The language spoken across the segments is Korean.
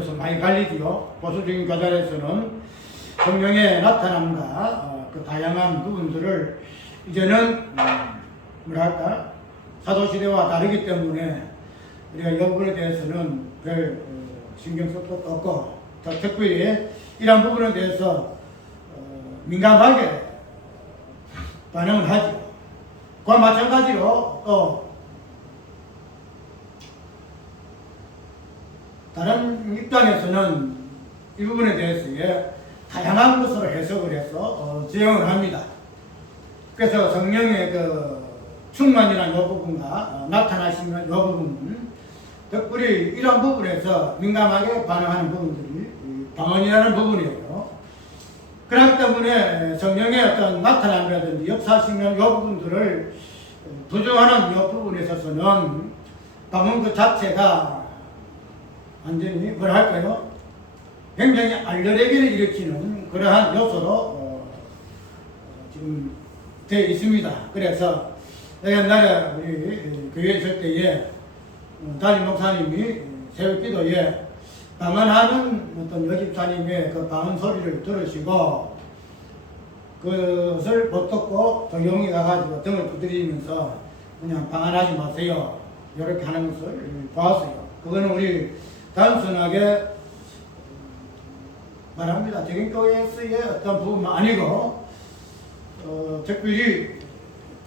부분에서 많이 갈리지요. 보수적인 교단에서는 성령의 나타남과 그 다양한 부분들을 이제는 뭐랄까 사도시대와 다르기 때문에 우리가 이 부분에 대해서는 별 신경 쓸 것도 없고 특별히 이러한 부분에 대해서 민감하게 반응을 하죠. 그와 마찬가지로 또 다른 입장에서는 이 부분에 대해서 다양한 것으로 해석을 해서 지형을 합니다. 그래서 성령의 그 충만이라는 이 부분과 나타나시는 이 부분은 특별히 이런 부분에서 민감하게 반응하는 부분들이 방언이라는 부분이에요. 그렇기 때문에 성령의 어떤 나타남이라든지 역사하시는 이 부분들을 부정하는 이 부분에 있어서는 방언 그 자체가 완전히 뭐랄까요? 굉장히 알레르기를 일으키는 그러한 요소로 지금 되어 있습니다. 그래서 옛날에 우리 교회에 있을 때에 담임 목사님이 새벽 기도에 방언하는 어떤 여집사님의 그 방언 소리를 들으시고 그것을 못 듣고 조용히 가가지고 등을 두드리면서 그냥 방언하지 마세요. 이렇게 하는 것을 보았어요. 그거는 우리 단순하게 말합니다. 적인교회에서의 어떤 부분만 아니고 특별히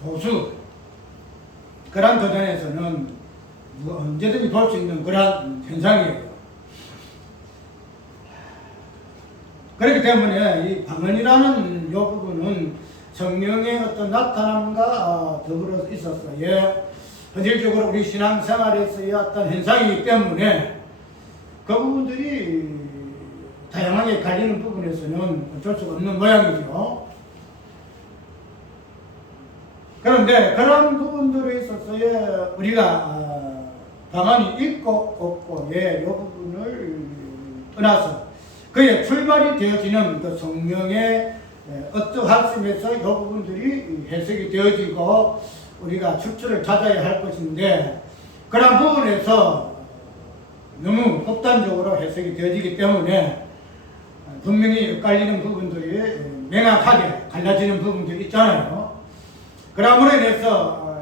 보수 그런 교단에서는 언제든지 볼 수 있는 그런 현상이에요. 그렇기 때문에 이 방언이라는 이 부분은 성령의 어떤 나타남과 더불어 있어서 현실적으로 우리 신앙생활에서의 어떤 현상이기 때문에 그 부분들이 다양하게 갈리는 부분에서는 어쩔 수가 없는 모양이죠. 그런데 그런 부분들에 있어서 우리가 방언이 있고 없고의 이 부분을 떠나서 그의 출발이 되어지는 그 성령의 어떠하심에서 이 부분들이 해석이 되어지고 우리가 출처를 찾아야 할 것인데 그런 부분에서 너무 극단적으로 해석이 되어지기 때문에 분명히 엇갈리는 부분들이 명확하게 갈라지는 부분들이 있잖아요. 그러므로 인해서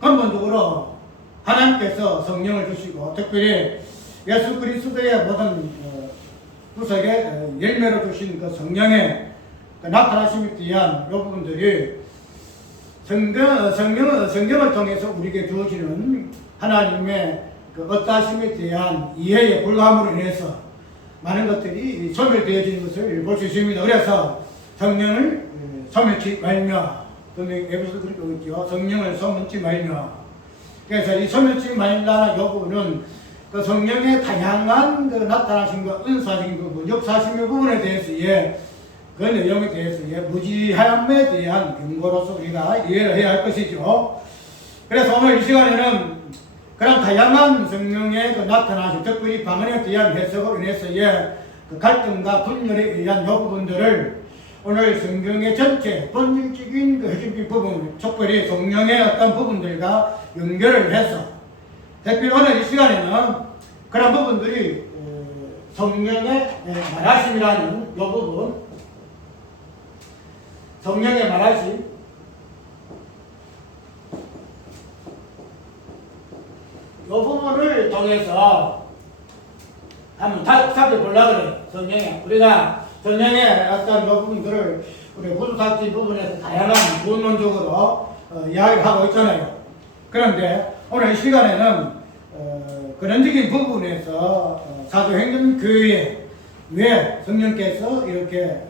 근본적으로 하나님께서 성령을 주시고 특별히 예수 그리스도의 모든 구석에 열매로 주신 그 성령의 그 나타나심에 대한 이 부분들이 성경을 통해서 우리에게 주어지는 하나님의 그 어떠하심에 대한 이해에 불감으로 인해서 많은 것들이 소멸되어지는 것을 볼 수 있습니다. 그래서 성령을 소멸치 말며 분명히 에베소서 그렇게 있죠. 성령을 소멸치 말며 그래서 이 소멸치 말라는 이 부분은 그 성령의 다양한 그 나타나심과 은사적인 부분, 역사심의 부분에 대해서의 그 내용에 대해서의 무지함에 대한 근거로서 우리가 이해를 해야 할 것이죠. 그래서 오늘 이 시간에는 그런 다양한 성령의 그 나타나심, 특별히 방언에 대한 해석으로 인해서의 그 갈등과 분열에 의한 이 부분들을 오늘 성경의 전체 본질적인 그 핵심적인 부분, 특별히 성령의 어떤 부분들과 연결을 해서 특별히 오늘 이 시간에는 그런 부분들이 성령의 말하심이라는 이 부분, 성령의 말하심, 이 부분을 통해서 한번 살펴보려고 그래요. 우리가 성령의 어떤 이 부분들을 우리 후두삭지 부분에서 다양한 본론적으로 이야기를 하고 있잖아요. 그런데 오늘 이 시간에는 근원적인 부분에서 사도행전교회에 왜 성령께서 이렇게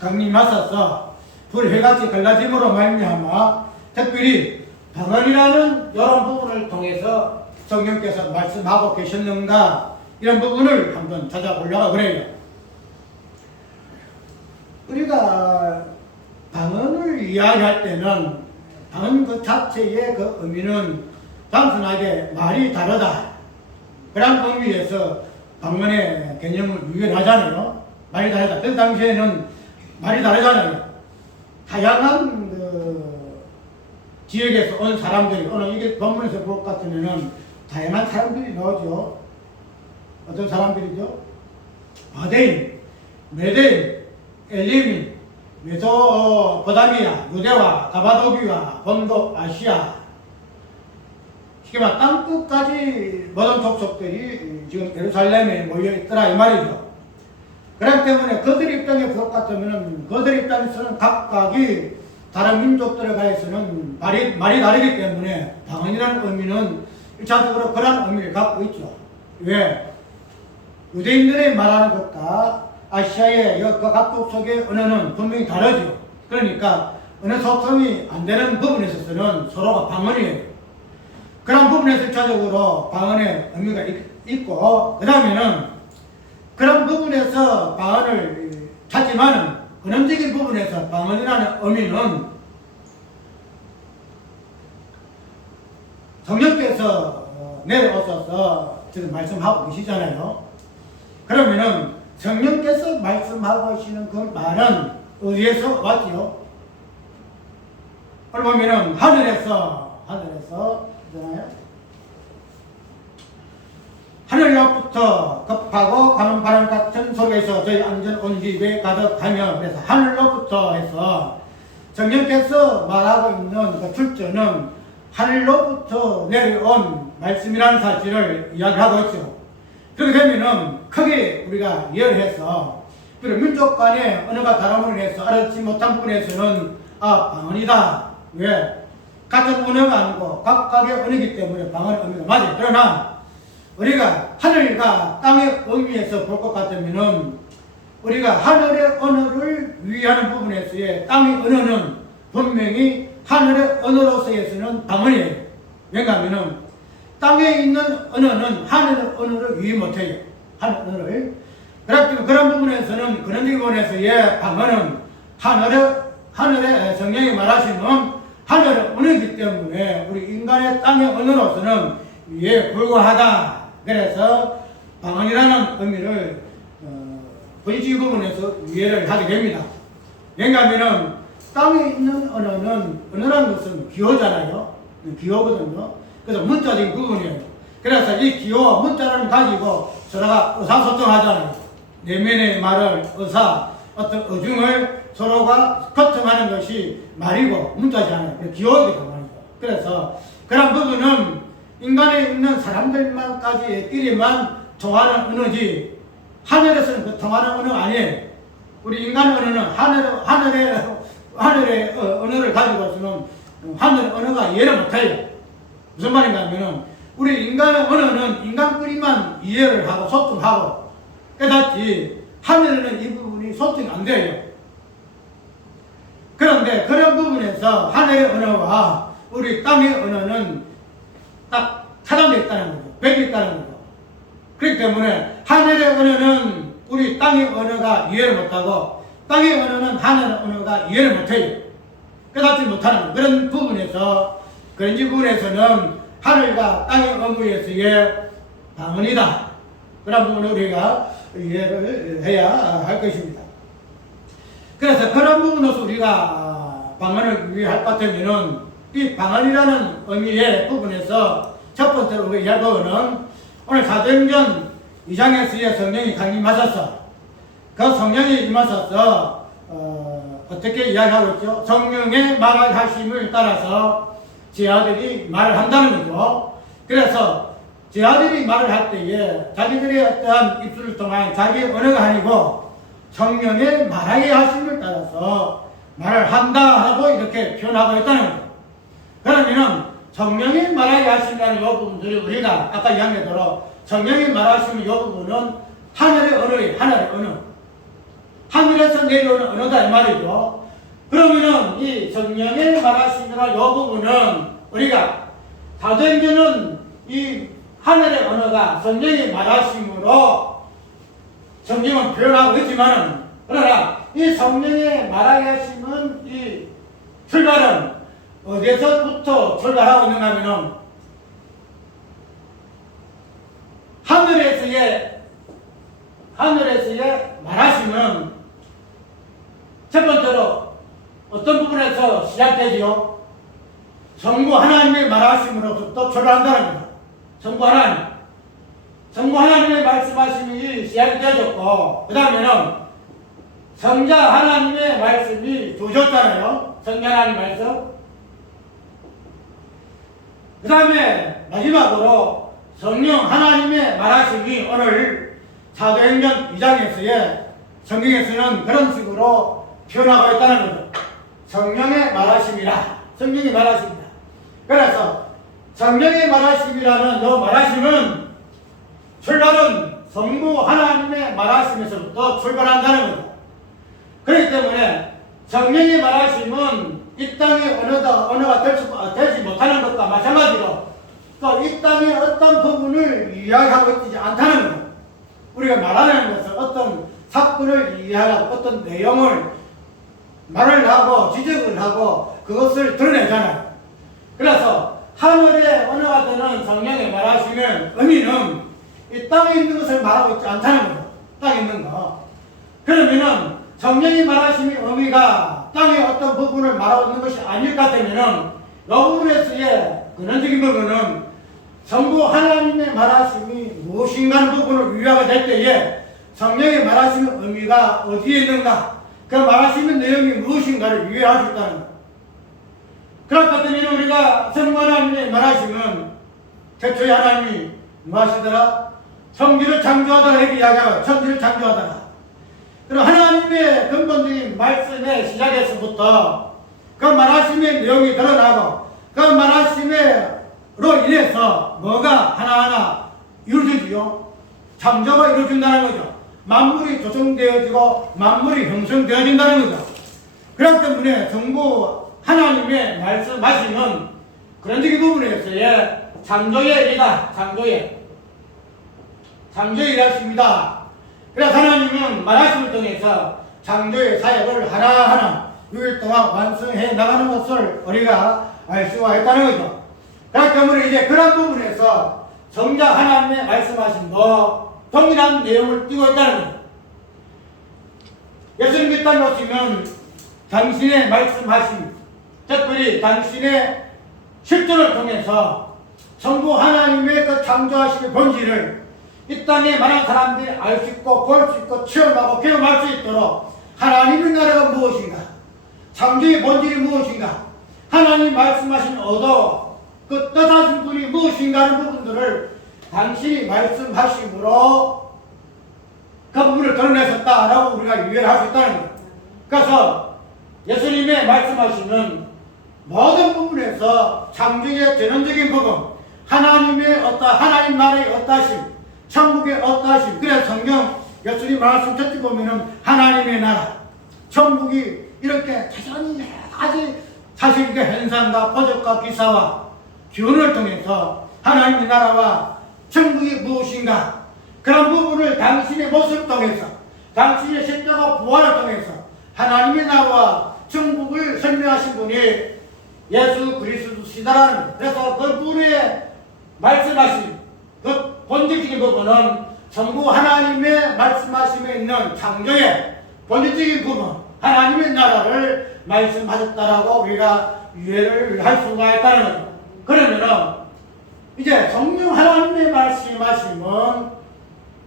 강림하셔서 불회같이 갈라짐으로 말미암아 특별히 방언이라는 이런 부분을 통해서 성령께서 말씀하고 계셨는가 이런 부분을 한번 찾아보려고 그래요. 우리가 방언을 이야기할 때는 방언 그 자체의 그 의미는 단순하게 말이 다르다 그런 의미에서 방언의 개념을 유연하잖아요. 말이 다르다. 그 당시에는 말이 다르잖아요. 다양한 그 지역에서 온 사람들이 오늘 이게 본문에서 볼 것 같으면은 다양한 사람들이 나오죠. 어떤 사람들이죠? 바데인, 메데인, 엘리민, 메소포타미아, 유대와 가바도기와 본도 아시아, 쉽게 말해 땅끝까지 모든 족속들이 지금 예루살렘에 모여 있더라 이 말이죠. 그렇기 때문에 그들 입장에 그것 같으면 그들 입장에서는 각각이 다른 민족들에 관해서는 말이 다르기 때문에 방언이라는 의미는 일차적으로 그런 의미를 갖고 있죠. 왜? 유대인들이 말하는 것과 아시아의 각국 속의 언어는 분명히 다르죠. 그러니까 언어 소통이 안 되는 부분에 있어서는 서로가 방언이에요. 그런 부분에서 일차적으로 방언의 의미가 있고, 그 다음에는 그런 부분에서 방언을 찾지만은 근원적인 부분에서 방언이라는 의미는 성령께서 내려오셔서 지금 말씀하고 계시잖아요. 그러면은 성령께서 말씀하고 계시는 그 말은 어디에서 왔지요? 그걸 보면은 하늘에서 있잖아요. 하늘로부터 급하고 가는 바람 같은 소리에서 저희 안전 온 집에 가득하며, 그래서 하늘로부터 해서 성령께서 말하고 있는 그 출처는 하늘로부터 내려온 말씀이라는 사실을 이야기하고 있죠. 그렇게 되면은 크게 우리가 이해를 해서, 그리고 민족 간의 언어가 다름으로 인해서 알아듣지 못한 부분에서는 방언이다. 왜? 같은 언어가 아니고 각각의 언어이기 때문에 방언의 의미가 맞아요. 그러나 우리가 하늘과 땅의 의미에서 볼 것 같으면은 우리가 하늘의 언어를 위하는 부분에서의 땅의 언어는 분명히 하늘의 언어로서에서는 방언이에요. 왜냐하면은 땅에 있는 언어는 하늘의 언어를 위해 못해요. 하늘 언어를. 그렇기 때문에 그런 부분에서는 그런 부분에서의 방언은 하늘의 성령이 말하시는 하늘의 언어이기 때문에 우리 인간의 땅의 언어로서는 위에 불과하다. 그래서 방언이라는 의미를 본질 부분에서 이해를 하게 됩니다. 왜냐하면 땅에 있는 언어라는 것은 기호잖아요. 기호거든요. 그래서 문자적인 부분이에요. 그래서 이 기호와 문자를 가지고 서로가 의사소통하잖아요. 내면의 말을 어떤 어중을 서로가 거쳐가는 것이 말이고 문자잖아요. 기호이기 때문이죠. 그래서 그런 부분은 인간에 있는 사람들만까지끼리만 통하는 언어지, 하늘에서는 그 통하는 언어가 아니에요. 우리 인간의 언어는 하늘의 언어를 가지고서는 하늘의 언어가 이해를 못해요. 무슨 말인가 하면은 우리 인간의 언어는 인간끼리만 이해를 하고 소통하고 깨닫지, 하늘에는 이 부분이 소통이 안 돼요. 그런데 그런 부분에서 하늘의 언어와 우리 땅의 언어는 딱 차단되어 있다는 거죠. 배겨 있다는 거죠. 그렇기 때문에 하늘의 언어는 우리 땅의 언어가 이해를 못하고 땅의 언어는 하늘의 언어가 이해를 못해요. 깨닫지 못하는 그런 부분에서, 그런 부분에서는 하늘과 땅의 의무에서의 방언이다. 그런 부분을 우리가 이해를 해야 할 것입니다. 그래서 그런 부분에서 우리가 방언을 이해할 것 같으면은 이 방언이라는 의미의 부분에서 첫 번째로 우리가 이해할 부분은 오늘 사도행전 2장에서의 성령이 강림하셔서 그 성령이 임하셔서 어떻게 이야기하고 있죠? 성령의 말하심을 따라서 제 아들이 말을 한다는 거죠. 그래서 제 아들이 말을 할 때에 자기들의 어떠한 입술을 통한 자기의 언어가 아니고 성령의 말하게 하심을 따라서 말을 한다 하고 이렇게 표현하고 있다는 거죠. 그러면은 성령이 말하게 하신다는 이 부분들이 우리가 아까 이야기대로 성령이 말하시는 이 부분은 하늘의 언어예요. 하늘의 언어. 하늘에서 내려오는 언어다 이 말이죠. 그러면은 이 성령이 말하시는 이 부분은 우리가 사도행전은 이 하늘의 언어가 성령이 말하심으로 성경은 표현하고 있지만은, 그러나 이 성령이 말하게 하시는 이 출발은 어디서부터 출발하고 있는가 하면은 하늘에서의 말하심은 첫 번째로 어떤 부분에서 시작되지요? 성부 하나님의 말하심으로부터 출발한다는 겁니다. 성부 하나님. 성부 하나님의 말씀하심이 시작이 되어졌고, 그 다음에는 성자 하나님의 말씀이 주어졌잖아요. 성자 하나님 말씀. 그 다음에 마지막으로 성령 하나님의 말하심이 오늘 사도행전 2장에서의 성경에서는 그런 식으로 표현하고 있다는 거죠. 성령의 말하심이라. 성령의 말하심이라. 그래서 성령의 말하심이라는 이 말하심은 출발은 성부 하나님의 말하심에서부터 출발한다는 거죠. 그렇기 때문에 성령의 말하심은 이 땅의 언어가 되지 못하는 것과 마찬가지로 또 이 땅의 어떤 부분을 이야기하고 있지 않다는 거예요. 우리가 말하는 것은 어떤 사건을 이해하고 어떤 내용을 말을 하고 지적을 하고 그것을 드러내잖아요. 그래서 하늘의 언어가 되는 성령의 말하시면 의미는 이 땅에 있는 것을 말하고 있지 않다는 거예요. 땅에 있는 거. 그러면은 성령이 말하시는 의미가 땅의 어떤 부분을 말하고 있는 것이 아닐 것 같으면은 이 부분에서의 근원적인 부분은 성부 하나님의 말하심이 무엇인가 하는 부분을 위하게 될 때에 성령이 말하시는 의미가 어디에 있는가, 그 말하시는 내용이 무엇인가를 이해할 수 있다는 거예요. 그렇기 때문에 우리가 성부 하나님의 말하심은 태초에 하나님이 뭐 하시더라? 천지를 창조하다가 이렇게 이야기하고 천지를 창조하다가, 그럼 하나님의 근본적인 말씀의 시작에서부터 그 말하심의 내용이 드러나고 그 말하심으로 인해서 뭐가 하나하나 이루어지지요? 창조가 이루어진다는 거죠. 만물이 조성되어지고 만물이 형성되어진다는 거죠. 그렇기 때문에 성부 하나님의 말씀하시는 그런적인 부분에서의 창조의 일이다. 창조의 일하십니다. 그래서 하나님은 말하심을 통해서 창조의 사역을 하나하나 6일 동안 완성해 나가는 것을 우리가 알 수가 있다는 거죠. 그렇기 때문에 이제 그런 부분에서 성자 하나님의 말씀하심도 동일한 내용을 띠고 있다는 거죠. 예수님 땅에 오시면 당신의 말씀하심, 특별히 당신의 실존을 통해서 성부 하나님의 그 창조하심의 본질을 이 땅에 많은 사람들이 알 수 있고 볼 수 있고 체험하고 경험할 수 있도록 하나님의 나라가 무엇인가, 창조의 본질이 무엇인가, 하나님 말씀하신 의도, 그 뜻하신 분이 무엇인가 하는 부분들을 당신이 말씀하심으로 그 부분을 드러내셨다라고 우리가 이해를 할 수 있다는 거예요. 그래서 예수님의 말씀하시는 모든 부분에서 창조의 전원적인 부분, 하나님의 하나님 나라의 어떠하심, 천국의 어떠하심. 그래서 성경 예수님 말씀 전체 보면은 하나님의 나라, 천국이 이렇게 자세히 아주 사실과 현상과 표적과 기사와 기원을 통해서 하나님의 나라와 천국이 무엇인가, 그런 부분을 당신의 모습을 통해서, 당신의 십자가 부활을 통해서 하나님의 나라와 천국을 설명하신 분이 예수 그리스도시다라는, 그래서 그 분의 말씀하신 그 본질적인 부분은 성부 하나님의 말씀하심에 있는 창조의 본질적인 부분, 하나님의 나라를 말씀하셨다라고 우리가 이해를 할 수가 있다는 거죠. 그러면은 이제 성령 하나님의 말씀하심은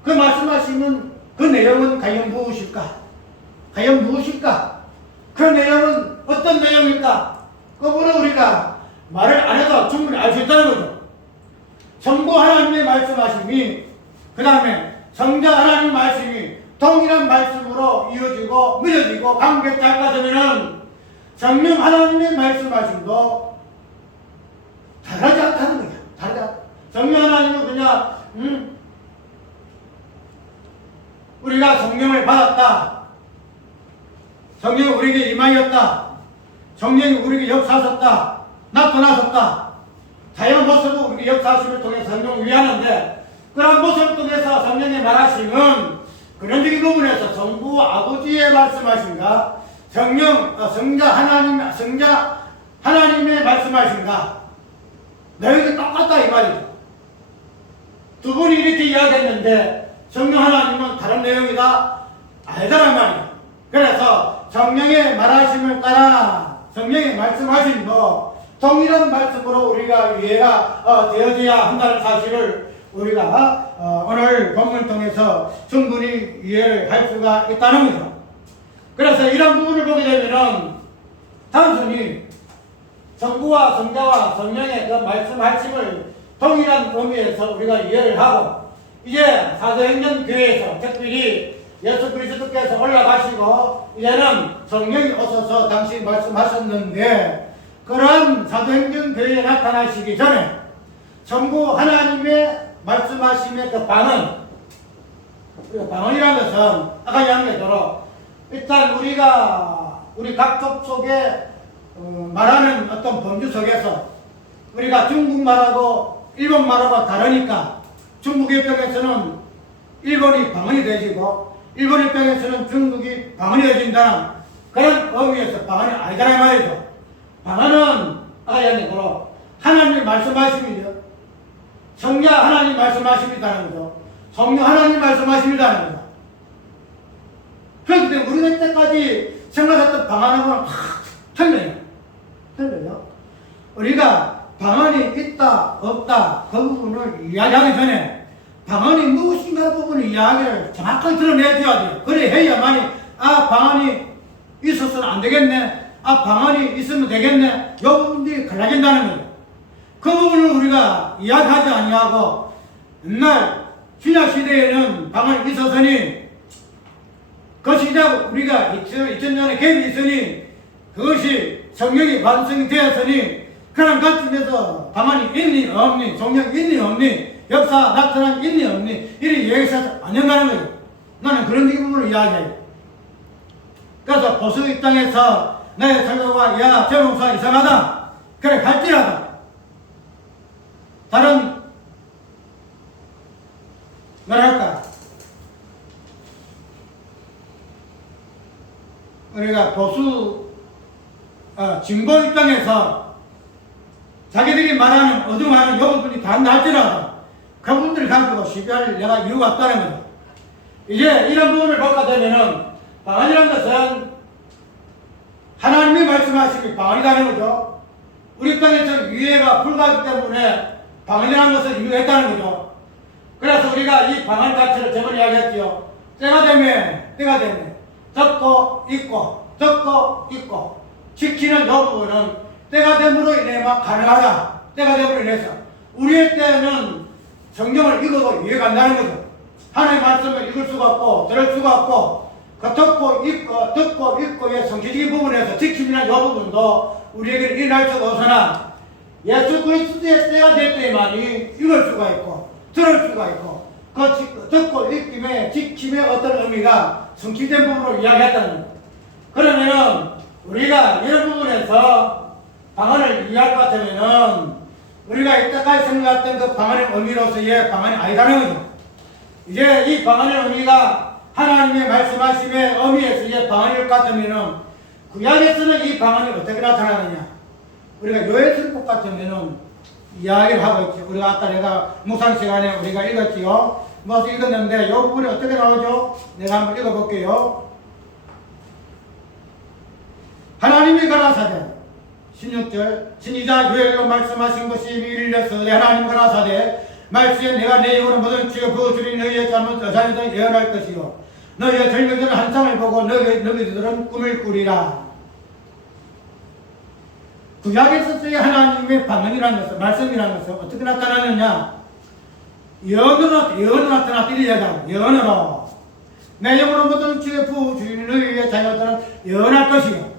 그 말씀하시는 그 내용은 과연 무엇일까? 과연 무엇일까? 그 내용은 어떤 내용일까? 그거를 우리가 말을 안 해도 충분히 알 수 있다는 거죠. 성부 하나님의 말씀하심이, 그 다음에 성자 하나님의 말씀이 동일한 말씀으로 이어지고 맺어지고 관계가 되면은 성령 하나님의 말씀하심도 다르지 않다는 거야. 다르지 않다. 성령 하나님은 그냥 우리가 성령을 받았다, 성령이 우리에게 임하였다, 성령이 우리에게 역사하셨다, 나타나셨다, 다양한 모습으로 우리에게 역사하심을 통해 성령을 위하는데, 그런 모습을 통해서 성령의 말하심은 근원적인 부분에서 성부 아버지의 말씀하신가, 성자 하나님의 말씀하신가, 내용이 똑같다 이 말이죠. 두 분이 이렇게 이야기했는데 성령 하나님은 다른 내용이다 아니다란 말이에요. 그래서 성령의 말하심을 따라 성령의 말씀하심도 동일한 말씀으로 우리가 이해가 되어져야 한다는 사실을 우리가 오늘 본문을 통해서 충분히 이해를 할 수가 있다는 거죠. 그래서 이런 부분을 보게 되면은 단순히 성부와 성자와 성령의 그 말씀하심을 동일한 의미에서 우리가 이해를 하고, 이제 사도행전 교회에서 특별히 예수 그리스도께서 올라가시고 이제는 성령이 오셔서 당시 말씀하셨는데, 그런 사도행전 교회에 나타나시기 전에 전부 하나님의 말씀하심의 그 방언이라는 것은 아까 이야기했도록 일단 우리 각족 속에 말하는 어떤 범주 속에서 우리가 중국말하고 일본말하고 다르니까 중국 입장에서는 일본이 방언이 되지고 일본 입장에서는 중국이 방언이 되어진다는 그런 의미에서 방언이 아니잖아요 말이죠. 방언은 아까 이야기했도록 하나님이 말씀하십니다. 성자 하나님 말씀하십니다는 거죠. 성령 하나님 말씀하십니다는 거죠. 그렇기 때문에 우리가 이때까지 생각했던 방언하고는 틀려요. 우리가 방언이 있다 없다 그 부분을 이야기하기 전에 방언이 무엇인가 부분을 이야기를 정확하게 드러내줘야 돼요. 그래 해야만이 방언이 있어서는 안 되겠네, 방언이 있으면 되겠네, 이 부분들이 갈라진다는 거예요. 그 부분을 우리가 이야기하지 아니하고 옛날 신약 시대에는 방언이 있었으니 그 시대 우리가 2000년의 갭이 있으니 그것이 성령이 완성이 되었으니 그런 것쯤에서 방언이 있니 없니, 성령이 있니 없니, 역사 나타난 있니 없니 이리 얘기해서 안 된다는 거예요. 나는 그런 부분을 이야기해요. 그래서 보수 입장에서 내 설교가 야 저 목사 이상하다 그래 갈지라도 다른 뭐랄까 우리가 보수 진보 입장에서 자기들이 말하는 어중하는 요 부분이 다 날지라도 그분들을 가지고 시비할 내가 이유가 없다는 거죠. 이제 이런 부분을 볼까 되면은 방언이라는 것은 하나님이 말씀하시기 방언이라는 거죠. 우리 땅에서 유해가 불가하기 때문에 방언이라는 것을 유해했다는 거죠. 그래서 우리가 이 방언 자체를 저번에 이야기했지요. 때가 되면 듣고 있고 지키는 이 부분은 때가 됨으로 인해 가능하다. 때가 됨으로 인해서 우리의 때는 성경을 읽어도 이해가 안 나는 거죠. 하나님의 말씀을 읽을 수가 없고 들을 수가 없고 그 듣고 있고의 성질적인 부분에서 지킴이나 이 부분도 우리에게 일어날 수가 없으나 예수 그리스도의 때가 될 때만이 읽을 수가 있고 들을 수가 있고 그 듣고 읽김의 지킴의 어떤 의미가 성취된 부분으로 이야기했다는 거예요. 그러면은 우리가 이런 부분에서 방언을 이해할 것 같으면은 우리가 이때까지 생각했던 그 방언의 의미로서의 방언이 아니다는 거죠. 이제 이 방언의 의미가 하나님의 말씀하심의 의미에서의 방언일 것 같으면은 구약에서는 이 방언이 어떻게 나타나느냐? 우리가 요해술법 같으면은 이야기를 하고 있죠. 우리가 아까 내가 묵상 시간에 우리가 읽었지요. 무엇을 읽었는데 이 부분이 어떻게 나오죠? 내가 한번 읽어볼게요. 하나님이 가라사대 16절 신이자 요엘로 말씀하신 것이 이르렀으되 하나님 가라사대 말씀에 내가 내 영으로 모든 죄를 부어주리 너희의 잘못 어사니도 예언할 것이요 너희의 젊은이들은 한상을 보고 너희들은 꿈을 꾸리라. 구약에서의 하나님의 방언이라는 것은 말씀이라는 것은 어떻게 나타나느냐? 예언으로 나타났더니 예언으로 내 영으로 모든 죄를 부어주리 너희의 자녀들은 예언할 것이요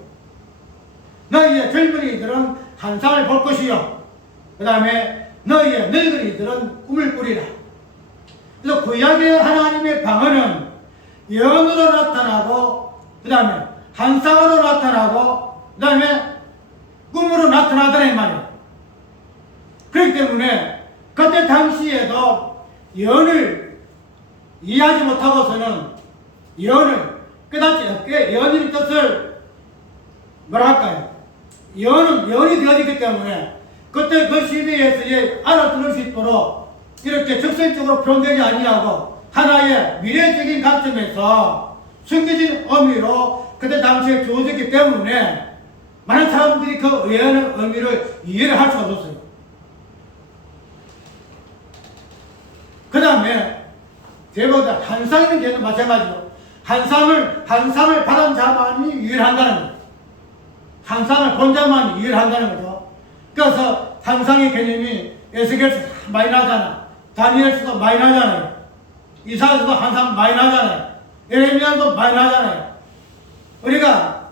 너희의 젊은이들은 한상을 볼 것이요 그 다음에 너희의 늙은이들은 꿈을 꾸리라. 그래서 구약의 하나님의 방언은 예언으로 나타나고 그 다음에 한상으로 나타나고 그 다음에 꿈으로 나타나더란 말이에요. 그렇기 때문에 그때 당시에도 예언을 이해하지 못하고서는 예언을 깨닫지 않게 예언의 뜻을 뭐랄까요? 예언이 되어지기 때문에 그때 그 시대에서 알아들을 수 있도록 이렇게 적설적으로 표현되지 아니하고 하나의 미래적인 관점에서 숨겨진 의미로 그때 당시에 주어졌기 때문에 많은 사람들이 그 예언의 의미를 이해를 할 수가 없었어요. 그 다음에 대보다 한상이는 계속 마찬가지로 한상을 받은 자만이 유일한다는 거예요. 한상을 본 자만이 유일한다는 거죠. 그래서 한상의 개념이 에스겔서 많이 나잖아. 다니엘서도 많이 나잖아요. 이사야서도 한상 많이 나잖아요. 에레미야도 많이 나잖아요. 우리가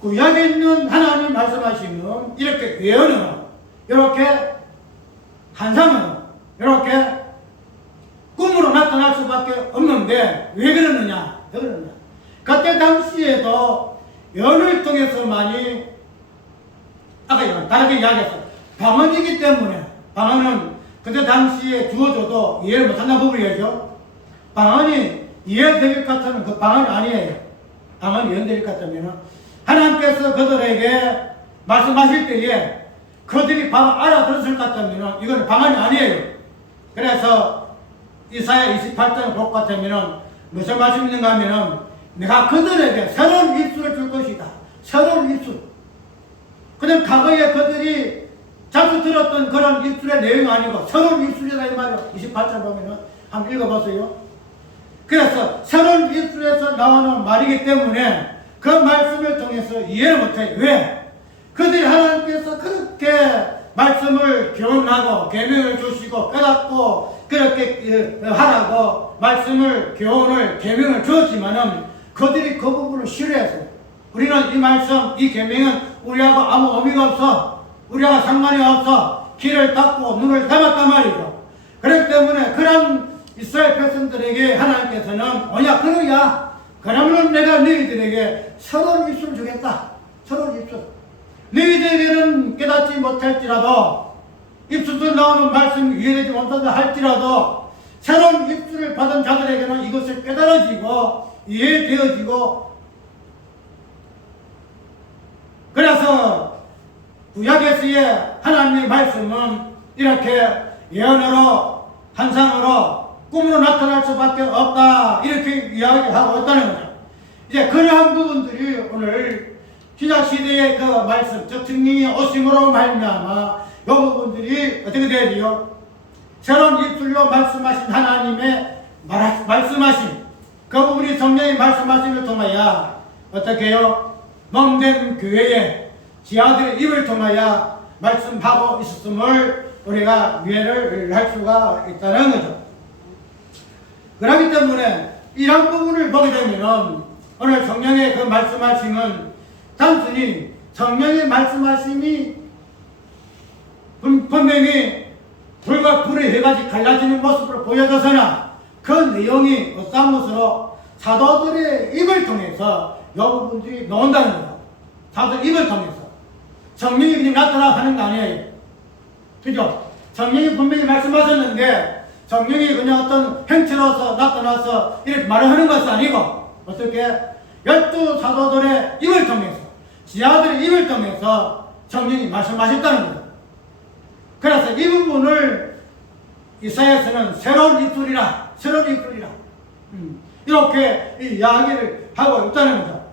구약에 있는 하나님 말씀하시는 이렇게 예언으로, 이렇게 한상으로, 이렇게 꿈으로 나타날 수밖에 없는데 왜 그러느냐? 그때 당시에도 예언을 통해서만이 아까 다르게 이야기했어. 방언이기 때문에 방언은 그때 당시에 주어져도 이해를 못한다는 부분이죠. 방언이 이해될 것 같으면 그 방언이 아니에요. 방언이 이해될 것 같으면 하나님께서 그들에게 말씀하실 때에 그들이 바로 알아들었을 것 같으면 이건 방언이 아니에요. 그래서 이사야 28장을 볼 것 같으면 무슨 말씀이 있는가 하면 내가 그들에게 새로운 입술을 줄 것이다. 새로운 입술. 그냥 과거에 그들이 자주 들었던 그런 입술의 내용이 아니고 새로운 입술이다 이 말이야. 28장 보면은 한번 읽어보세요. 그래서 새로운 입술에서 나오는 말이기 때문에 그 말씀을 통해서 이해를 못해. 왜? 그들이 하나님께서 그렇게 말씀을 교훈하고 계명을 주시고 깨닫고 그렇게 하라고 말씀을 교훈을 계명을 주었지만은 그들이 그 부분을 싫어했어요. 우리는 이 말씀, 이 계명은 우리하고 아무 의미가 없어. 우리하고 상관이 없어. 귀를 닫고 눈을 감았단 말이죠. 그렇기 때문에 그런 이스라엘 백성들에게 하나님께서는 그러냐? 그러면 내가 너희들에게 새로운 입술을 주겠다. 새로운 입술. 너희들에게는 깨닫지 못할지라도 입술도 나오는 말씀이 이해되지 못한다 할지라도 새로운 입술을 받은 자들에게는 이것을 깨달아지고 이해되어지고, 그래서 구약에서의 하나님의 말씀은 이렇게 예언으로 환상으로 꿈으로 나타날 수밖에 없다 이렇게 이야기하고 있다는 거죠. 이제 그러한 부분들이 오늘 신약시대의 그 말씀, 즉 성령이 오심으로 말미암아 이 부분들이 어떻게 돼야 돼요? 새로운 입술로 말씀하신 하나님의 말씀하신 그 부분이 성령이 말씀하심을 통하여 어떻게 해요? 몸된 교회에 지하들의 입을 통하여 말씀하고 있었음을 우리가 이해를 할 수가 있다는 거죠. 그렇기 때문에 이런 부분을 보게 되면 오늘 성령의 그 말씀하심은 단순히 성령의 말씀하심이 분명히 불과 불의 해가지 갈라지는 모습을 보여줘서나 그 내용이 어떤 것으로 사도들의 입을 통해서 이 부분들이 나온다는 거예요. 사도들 입을 통해서. 성령이 그냥 나타나 하는 거 아니에요. 그죠? 성령이 분명히 말씀하셨는데 성령이 그냥 어떤 형체로서 나타나서 이렇게 말을 하는 것이 아니고 어떻게? 12사도들의 입을 통해서 지하들의 입을 통해서 성령이 말씀하셨다는 거예요. 그래서 이 부분을 이사야서는 새로운 입술이라 이렇게 이야기를 하고 있다는 거죠.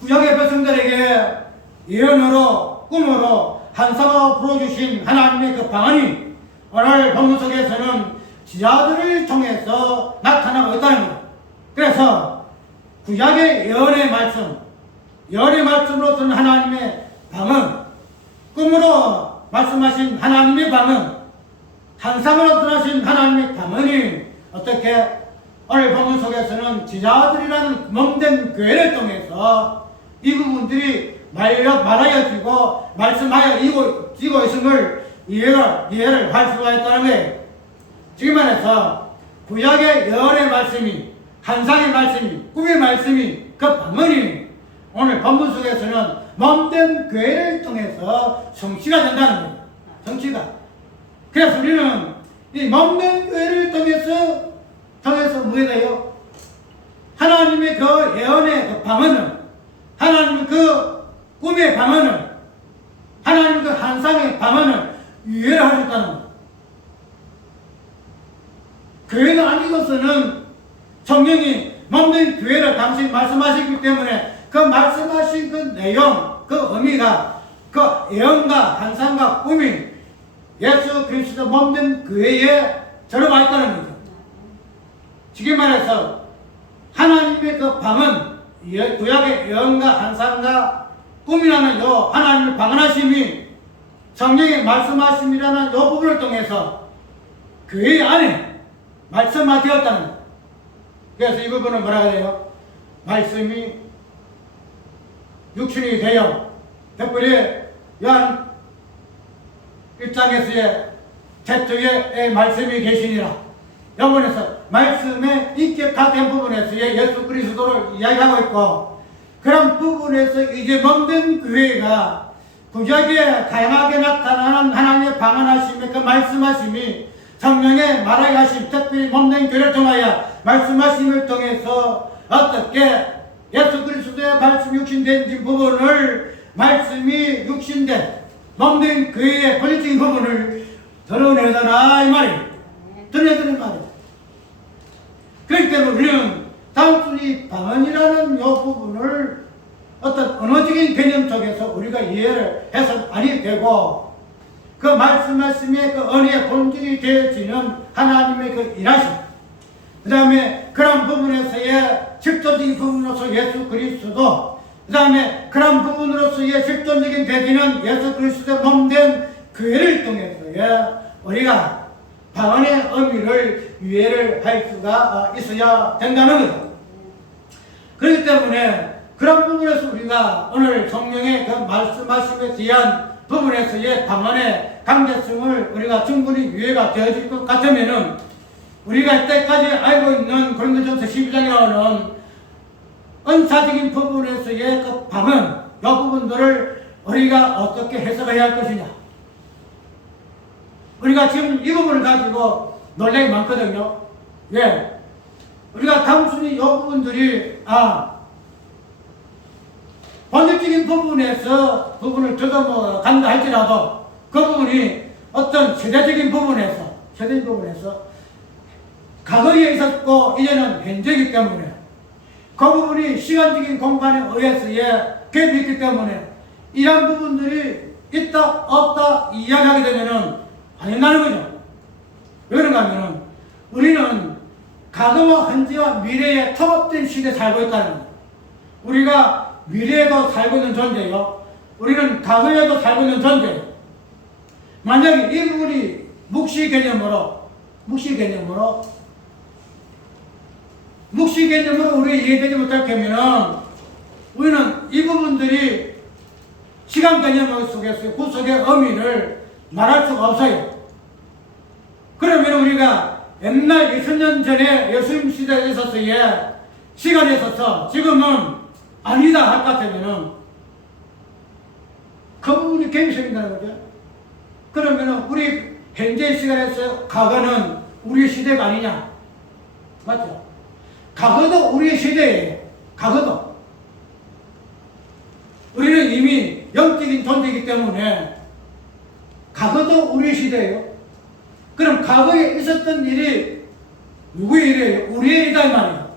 구약의 백성들에게 예언으로 꿈으로 한사가 불어주신 하나님의 그 방언이 오늘 본문 속에서는 지하들을 통해서 나타나고 있다는 거예요. 그래서 구약의 예언의 말씀으로서는 하나님의 방언, 꿈으로 말씀하신 하나님의 방언, 환상으로 나타나신 하나님의 방언이 어떻게 오늘 본문 속에서는 지자들이라는 몸된 교회를 통해서 이 부분들이 말하여지고 말씀하여지고 있음을 이해를 할 수가 있다는 거예요. 지금 말해서 구약의 예언의 말씀이, 환상의 말씀이, 꿈의 말씀이, 그 방언이 오늘 본문 속에서는 몸된 교회를 통해서 성취가 된다는 거예요. 성취가. 그래서 우리는 이 몸된 교회를 통해서 뭐가 돼요? 하나님의 그 예언의 그 방언을, 하나님의 그 꿈의 방언을, 하나님의 그 환상의 방언을 이해를 하셨다는 거예요. 교회가 아니고서는 성령이 몸된 교회를 당신이 말씀하시기 때문에 그 말씀하신 그 내용, 그 의미가 그 예언과 환상과 꿈이 예수 그리스도 몸된 교회에 들어와 있다는 거죠. 쉽게 말해서 하나님의 그 방은 구약의 예언과 환상과 꿈이라는 요 하나님의 방언하심이 성경에 말씀하심이라는 요 부분을 통해서 교회 안에 말씀화되었다는 거예요. 그래서 이 부분은 뭐라고 해요? 말씀이 육신이 되어 특별히 요한 1장에서의 태초에 말씀이 계시니라. 여분에서 말씀의 인격화된 부분에서의 예수 그리스도를 이야기하고 있고, 그런 부분에서 이제 몸된 교회가 구약에 다양하게 나타나는 하나님의 방언하심의 그 말씀하심이 성령의 말하게 하심, 특별히 몸된 교회를 통하여 말씀하심을 통해서 어떻게 예수 그리스도의 말씀 육신된 부분을 말씀이 육신된 몸된 교회의 본질적인 부분을 드러내더라 이 말이에요. 드러내더라 말이에요. 그렇기 때문에 우리는 단순히 방언이라는 이 부분을 어떤 언어적인 개념 속에서 우리가 이해를 해서 아니 되고, 그 말씀의 그 언어의 본질이 되어지는 하나님의 그 일하심, 그 다음에 그런 부분에서의 실존적인 부분으로서 예수 그리스도, 그 다음에 그런 부분으로서의 실존적인 되기는 예수 그리스도의 몸된 교회를 통해서의 우리가 방언의 의미를 이해를 할 수가 있어야 된다는 거죠. 그렇기 때문에 그런 부분에서 우리가 오늘 성령의 그 말씀하심에 대한 부분에서의 방언의 강제성을 우리가 충분히 이해가 되어질 것 같으면은, 우리가 이때까지 알고 있는 고린도전서 12장에 나오는 은사적인 부분에서의 그 방언, 이 부분들을 우리가 어떻게 해석해야 할 것이냐. 우리가 지금 이 부분을 가지고 논란이 많거든요. 왜? 우리가 단순히 이 부분들이 본질적인 부분에서 부분을 간다 할지라도 그 부분이 어떤 세대적인 부분에서 과거에 있었고 이제는 현재이기 때문에 그 부분이 시간적인 공간에 의해서의 갭이 있기 때문에 이런 부분들이 있다 없다 이야기하게 되면은 안 된다는 거죠. 왜 그런가 하면은 우리는 과거와 현재와 미래에 통합된 시대에 살고 있다는 거예요. 우리가 미래에도 살고 있는 존재요. 우리는 과거에도 살고 있는 존재예요. 만약에 이 부분이 묵시 개념으로 우리가 이해되지 못할 거면은 우리는 이 부분들이 시간 개념 속에서 구속의 의미를 말할 수가 없어요. 그러면 우리가 옛날 2000년 전에 예수님 시대에 있어서의 시간에 있어서 지금은 아니다 할 것 같으면은 그 부분이 개미성이라는 거죠. 그러면은 우리 현재 시간에서 과거는 우리의 시대가 아니냐? 맞죠? 과거도 우리의 시대예요. 과거도. 우리는 이미 영적인 존재이기 때문에 과거도 우리의 시대예요. 그럼 과거에 있었던 일이 누구의 일이에요? 우리의 일이다 이 말이에요.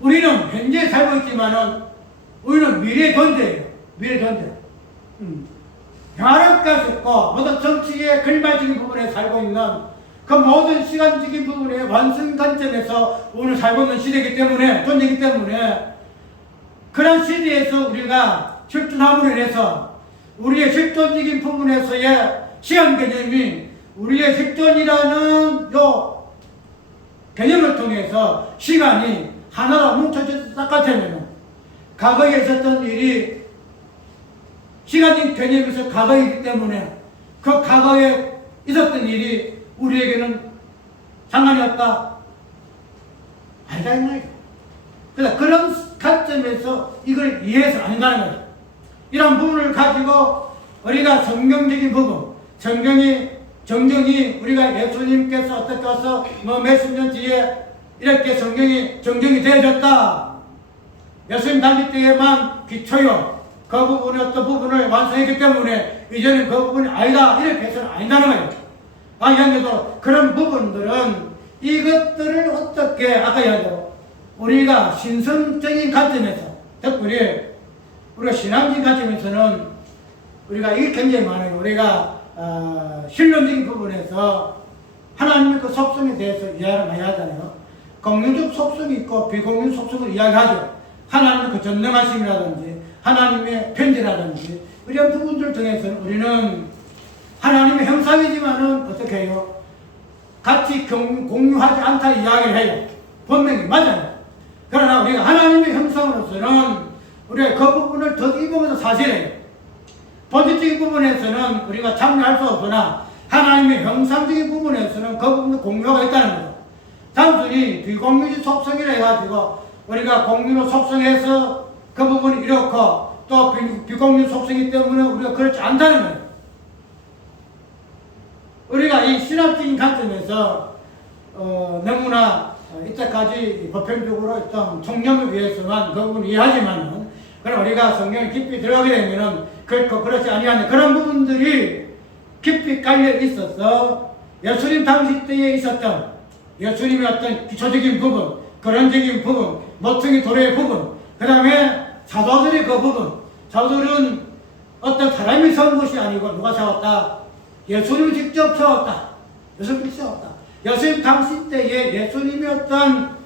우리는 현재 살고 있지만은 우리는 미래의 존재예요. 미래의 존재. 평화롭게 있고 모든 정치의 글발적인 부분에 살고 있는 그 모든 시간적인 부분의 완성 관점에서 오늘 살고 있는 시대이기 때문에, 존재이기 때문에 그런 시대에서 우리가 실존함으로 인해서 우리의 실존적인 부분에서의 시간 개념이 우리의 실존이라는 요 개념을 통해서 시간이 하나로 뭉쳐졌을 것 같으면 과거에 있었던 일이 시간적인 개념에서 과거이기 때문에 그 과거에 있었던 일이 우리에게는 상관이 없다. 아니다 이 말이에요. 그래서 그런 관점에서 이걸 이해해서 안 가는 거예요. 이런 부분을 가지고 우리가 성경적인 부분, 정경이 우리가 예수님께서 어떻게 와서 몇십 년 뒤에 이렇게 정경이 되어졌다. 예수님 다닐 때에만 기초요. 그 부분의 어떤 부분을 완성했기 때문에 이제는 그 부분이 아니다. 이렇게 해서는 아니다는 거예요. 아니한데도 그런 부분들은 이것들을 어떻게 아까 이야기로 우리가 신성적인 관점에서 특별히 우리가 신앙적인 관점에서는 우리가 이게 굉장히 많아요. 우리가 신론적인 부분에서 하나님의 그 속성에 대해서 이야기를 많이 하잖아요. 공유적 속성이 있고 비공유 속성을 이야기하죠. 하나님의 그 전능하심이라든지 하나님의 편지라든지 이런 부분들 등에서는 우리는 하나님의 형상이지만은 어떻게 해요? 같이 공유하지 않다 이야기를 해요. 분명히 맞아요. 그러나 우리가 하나님의 형상으로서는 우리가 그 부분을 덧입으면서 사실이에요. 본질적인 부분에서는 우리가 참여할 수 없으나 하나님의 형상적인 부분에서는 그 부분도 공유가 있다는 거죠. 단순히 비공유적 속성이라 해가지고 우리가 공유로 속성해서 그 부분이 이렇고 또 비공유 속성이기 때문에 우리가 그렇지 않다는 거예요. 우리가 이 신학적인 관점에서 너무나 이때까지 보편적으로 어떤 총념을 위해서만 그 부분을 이해하지만은 그럼 우리가 성경에 깊이 들어가게 되면은 그렇지 아니하는 그런 부분들이 깊이 깔려 있어서 예수님 당시 때에 있었던 예수님의 어떤 기초적인 부분, 근원적인 부분, 모퉁이 도래의 부분, 그 다음에 사도들의 그 부분, 사도들은 어떤 사람이 세운 것이 아니고 누가 세웠다? 예수님이 직접 세웠다. 예수님이 세웠다. 예수님 당시 때에 예수님이 어떤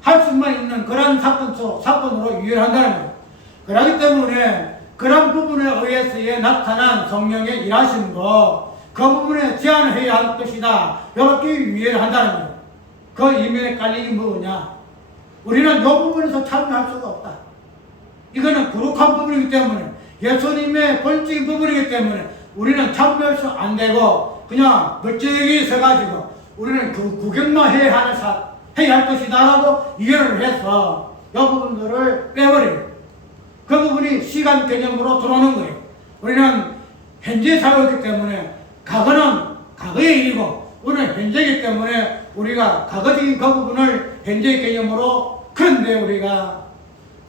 할 수만 있는 그런 사건으로 유일한다는 거예요. 그렇기 때문에 그런 부분에 의해서 나타난 성령의 일하심도 그 부분에 제한해야 할 것이다. 이렇게 이해를 한다는 거예요. 그 이면에 깔리는 부분이냐? 우리는 이 부분에서 참여할 수가 없다. 이거는 거룩한 부분이기 때문에 예수님의 본질적인 부분이기 때문에 우리는 참여할 수 안 되고 그냥 멀쩡히 서가지고 우리는 그 구경만 해야 할 것이다라고 이해를 해서 이 부분들을 빼버려요. 그 부분이 시간 개념으로 들어오는 거예요. 우리는 현재 살고 있기 때문에 과거는 과거의 일이고 우리는 현재이기 때문에 우리가 과거적인 그 부분을 현재 개념으로 그런데 우리가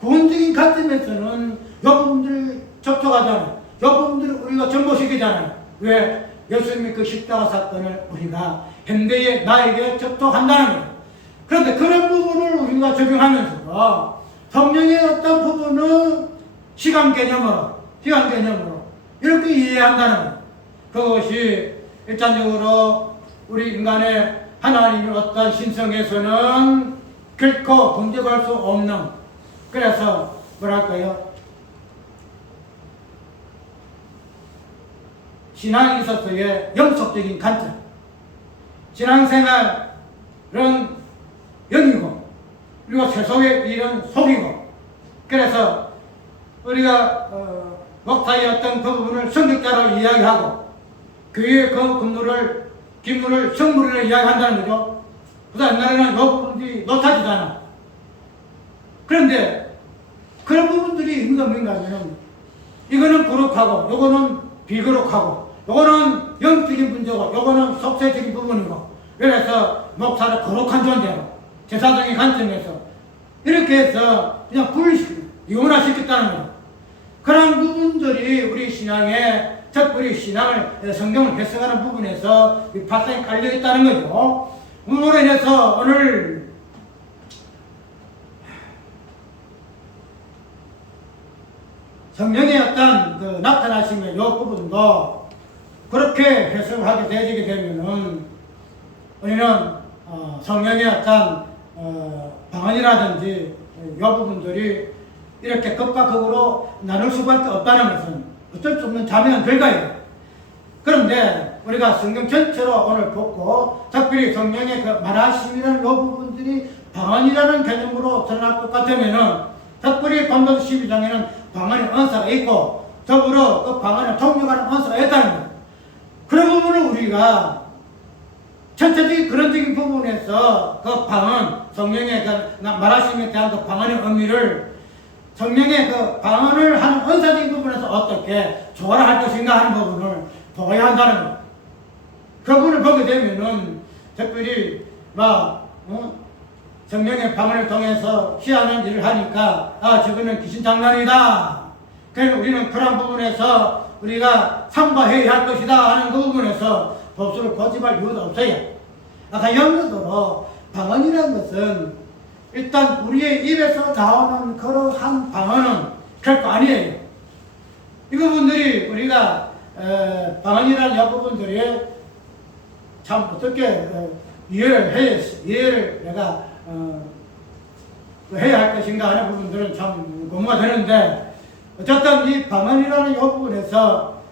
구원적인 관점에서는 이 부분들을 접촉하잖아요. 이 부분들을 우리가 전보시키잖아요. 왜? 예수님의 그 십자가 사건을 우리가 현대의 나에게 접촉한다는 거예요. 그런데 그런 부분을 우리가 적용하면서 성령의 어떤 부분은 시간 개념으로 이렇게 이해한다는 거예요. 그것이 일단적으로 우리 인간의 하나님의 어떤 신성에서는 결코 분석할 수 없는, 그래서 뭐랄까요, 신앙에 있어서의 영속적인 관점, 신앙생활은 영이고 그리고 세속의 일은 속이고, 그래서 우리가 목사의 어떤 그 부분을 성격자로 이야기하고 교회의 그 기물을 성물이라고 이야기한다는 거죠. 그래서 옛날에는 이 부분들이 놓쳐지잖아. 그런데 그런 부분들이 의미가 뭔가 하면 이거는 거룩하고 요거는 비거룩하고 요거는 영적인 문제고 요거는 속세적인 부분이고, 그래서 목사를 거룩한 존재로 제사장의 관점에서 이렇게 해서 그냥 이혼화시켰다는 거예요. 그런 부분들이 우리 신앙에, 특별히 신앙을, 성경을 해석하는 부분에서 바탕에 깔려있다는 거죠. 그로 인해서 오늘 성령의 어떤 그 나타나심의 이 부분도 그렇게 해석을 하게 되게 되면은 우리는 성령의 어떤 방언이라든지 이 부분들이 이렇게 극과 극으로 나눌 수밖에 없다는 것은 어쩔 수 없는 자명한 결과예요. 그런데 우리가 성경 전체로 오늘 보고 특별히 성령의 그 말하심이라는 이 부분들이 방언이라는 개념으로 드러날 것 같으면은 특별히 본문 12장에는 방언의 언사가 있고 더불어 그 방언을 통역하는 언사가 있다는 거예요. 그런 부분을 우리가 전체적인 그런적인 부분에서 그 방언, 성령의 그 말하심에 대한 그 방언의 의미를 성령의 그 방언을 하는 언사적인 부분에서 어떻게 조화할 것인가 하는 부분을 보아야 한다는 거예요. 그 부분을 보게 되면은 특별히 성령의 방언을 통해서 희한한 일을 하니까 저거는 귀신 장난이다. 그래서 우리는 그런 부분에서 우리가 삼가해야 할 것이다 하는 그 부분에서 법수를 고집할 이유도 없어요. 아까 영어로 방언이라는 것은 일단 우리의 입에서 나오는 그러한 방언은 결코 아니에요. 이 부분들이 우리가 방언이라는 이 부분들이 참 어떻게 이해를 내가 해야 할 것인가 하는 부분들은 참 고민가 되는데, 어쨌든 이 방언이라는 이 부분에서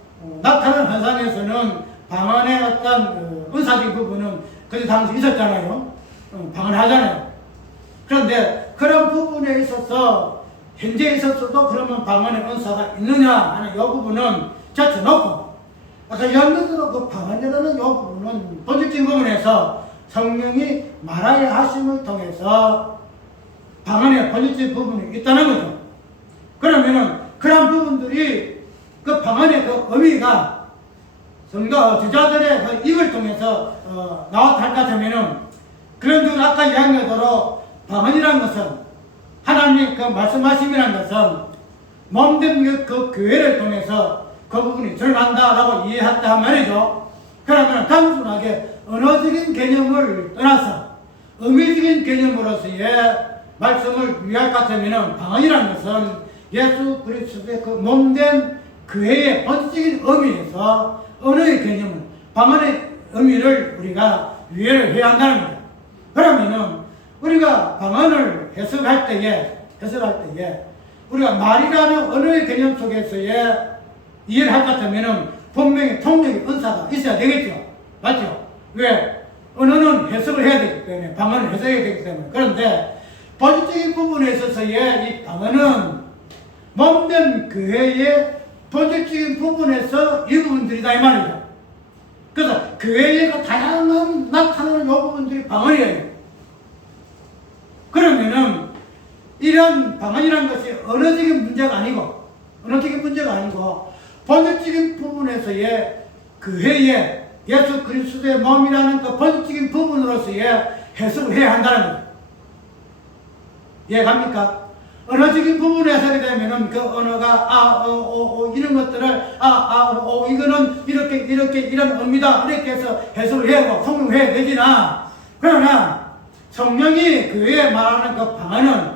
나타나는 현상에서는 방언의 어떤 은사적인 부분은 그 당시 있었잖아요. 방언하잖아요. 그런데 그런 부분에 있어서 현재 있었어도 그러면 방언의 은사가 있느냐 하는 이 부분은 제쳐놓고, 아까 연극으로 그 방언이라는 이 부분은 본질적인 부분에서 성령이 말하여 하심을 통해서 방언의 본질적인 부분이 있다는 거죠. 그러면은 그런 부분들이 그 방언의 그 의미가 성도 제자들의 그 입을 통해서 나왔다 할 것 같으면은, 그런 줄 아까 이야기한 대로 방언이라는 것은 하나님의 그 말씀하심이라는 것은 몸된 그 교회를 통해서 그 부분이 드러난다라고 이해했다 한 말이죠. 그러면 단순하게 언어적인 개념을 떠나서 의미적인 개념으로서의 말씀을 유의할 것 같으면 방언이라는 것은 예수 그리스도의 그 몸된 교회의 본질적인 의미에서 언어의 개념을, 방언의 의미를 우리가 이해를 해야 한다는 거예요. 그러면은 우리가 방언을 해석할 때에 우리가 말이라는 언어의 개념 속에서의 이해를 할 것 같으면은 분명히 통역의 은사가 있어야 되겠죠. 맞죠? 왜? 언어는 해석을 해야 되기 때문에, 방언을 해석해야 되기 때문에. 그런데 본질적인 부분에 있어서의 이 방언은 몸된 교회의 본질적인 부분에서 이 부분들이다 이 말이죠. 그래서 교회의 그 다양한 나타나는 이 부분들이 방언이에요. 그러면은 이런 방언이라는 것이 언어적인 문제가 아니고 본질적인 부분에서의 교회의 예수 그리스도의 몸이라는 그 본질적인 부분으로서의 해석을 해야 한다는 거예요. 이해갑니까? 언어적인 부분에 해석이 되면은 그 언어가 이런 것들을 이거는 이런 의미다 이렇게 해서 해석을 해야 하고 성공해야 되지나, 그러나 성령이 교회에 말하는 그 방언은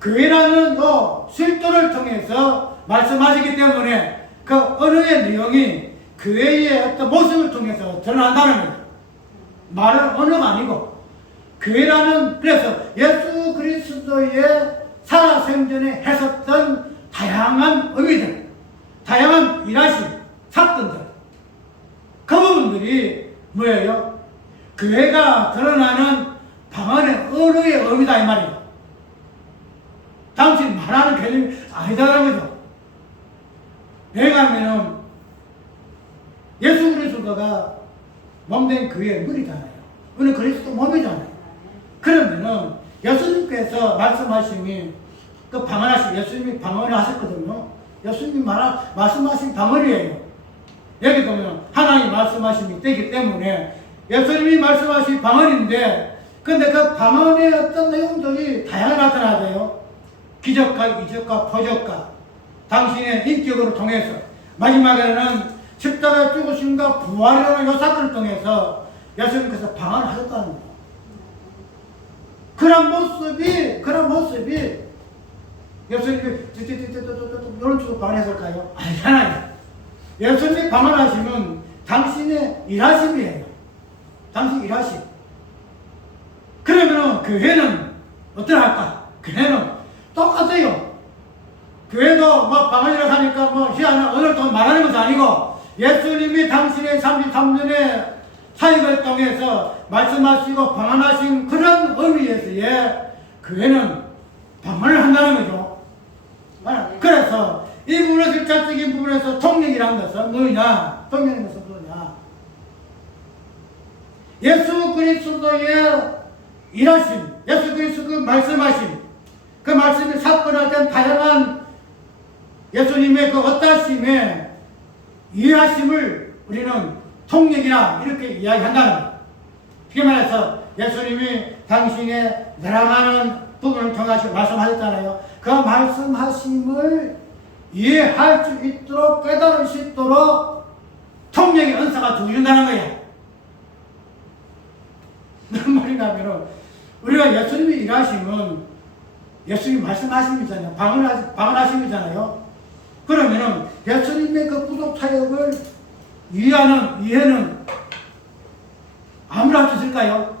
교회라는 그 실도를 통해서 말씀하시기 때문에 그 언어의 내용이 교회의 어떤 모습을 통해서 드러난다는 거예요. 말은 언어가 아니고 교회라는, 그래서 예수 그리스도의 살아생전에 했었던 다양한 의미들, 다양한 일하심, 사건들, 그 부분들이 뭐예요? 교회가 드러나는 방언의 언어의 의미다 이 말이에요. 당신 말하는 개념이 아니다라는 거죠. 왜냐하면 예수 그리스도가 몸된 교회의 물이잖아요. 우리는 그리스도 몸이잖아요. 그러면은 예수님께서 말씀하심이 그 방언하신, 예수님이 방언을 하셨거든요. 예수님이 말씀하신 방언이에요. 여기 보면 하나님 말씀하심이 되기 때문에 예수님이 말씀하신 방언인데, 근데 그 방언의 어떤 내용들이 다양하게 나타나요. 기적과 이적과 표적과 당신의 인격으로 통해서, 마지막에는 십자가의 죽으심과 부활이라는 이 사건을 통해서 예수님께서 방언을 하셨다는 거예요. 그런 모습이 예수님이 이런 식으로 방언했을까요? 아니잖아요. 예수님이 방언하시면 당신의 일하심이에요. 당신 일하심. 그러면 교회는 어떠할까? 교회는 똑같아요. 교회도 방언이라고 하니까 희한한 언어를 또 말하는 것은 아니고, 예수님이 당신의 33년의 사역을 통해서 말씀하시고 방언하신 그런 의미에서의 교회는 방언을 한다는 거죠. 그래서 이 부분에서 일차적인 부분에서 통역이라는 것은 뭐냐? 통역이라는 것은 뭐냐? 예수 그리스도의 일하심, 예수 그리스도의 말씀하심, 그 말씀이 사건화된 다양한 예수님의 그 어떠하심의 이해하심을 우리는 통역이라 이렇게 이야기한다는 거예요. 쉽게 말해서 예수님이 당신의 사랑하는 부분을 통해서 말씀하셨잖아요. 그 말씀하심을 이해할 수 있도록, 깨달을 수 있도록 통역의 은사가 주어진다는 거예요. 무슨 말인가 하면, 우리가 예수님이 일하시면 예수님이 말씀하심이잖아요. 방언하심이잖아요. 그러면은 예수님의 그 구속 사역을 이해는 아무나 할 수 있을까요?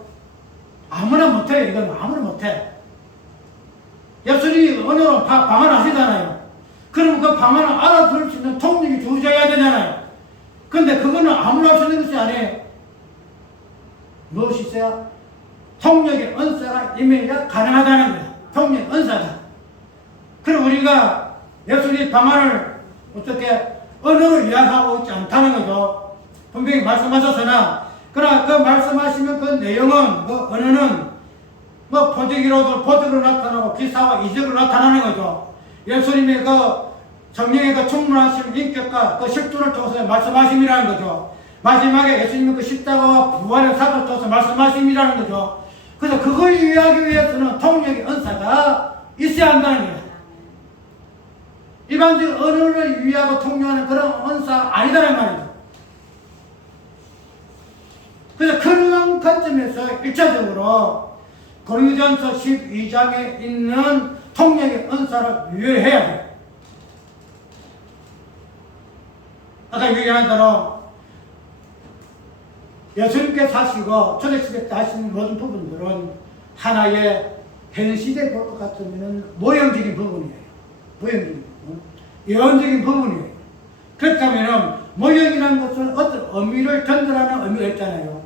아무나 못해요. 이건 아무나 못해. 예수님이 언어로 방언을 하시잖아요. 그럼 그 방언을 알아들을 수 있는 통력이 주어져야 되잖아요. 근데 그거는 아무나 할 수 있는 것이 아니에요. 무엇이 있어야? 통력의 은사가 임해야 가능하다는 거야. 통력 은사다. 그럼 우리가 예수님 방언을 어떻게 언어로 이야기하고 있지 않다는 거죠. 분명히 말씀하셨으나, 그러나 그 말씀하시면 그 내용은, 그 언어는 뭐 포적으로 나타나고 기사와 이적으로 나타나는 거죠. 예수님의 그 성령의 그 충만하신 인격과 그 실존을 통해서 말씀하심이라는 거죠. 마지막에 예수님의 그 십자가와 부활의 사건을 통해서 말씀하심이라는 거죠. 그래서 그걸 이해하기 위해서는 통력의 은사가 있어야 한다는 거예요. 일반적인 언어를 이해하고 통용하는 그런 은사 아니다는 말이죠. 그래서 그런 관점에서 1차적으로 고린도전서 12장에 있는 통력의 은사를 유의해야 돼요. 아까 얘기한 대로 예수님께서 하시고 초대시대 때 하시는 모든 부분들은 하나의 현 시대에 볼 것 같으면 모형적인 부분이에요. 모형적인 부분. 예언적인 부분이에요. 그렇다면 모형이라는 것은 어떤 의미를 전달하는 의미가 있잖아요.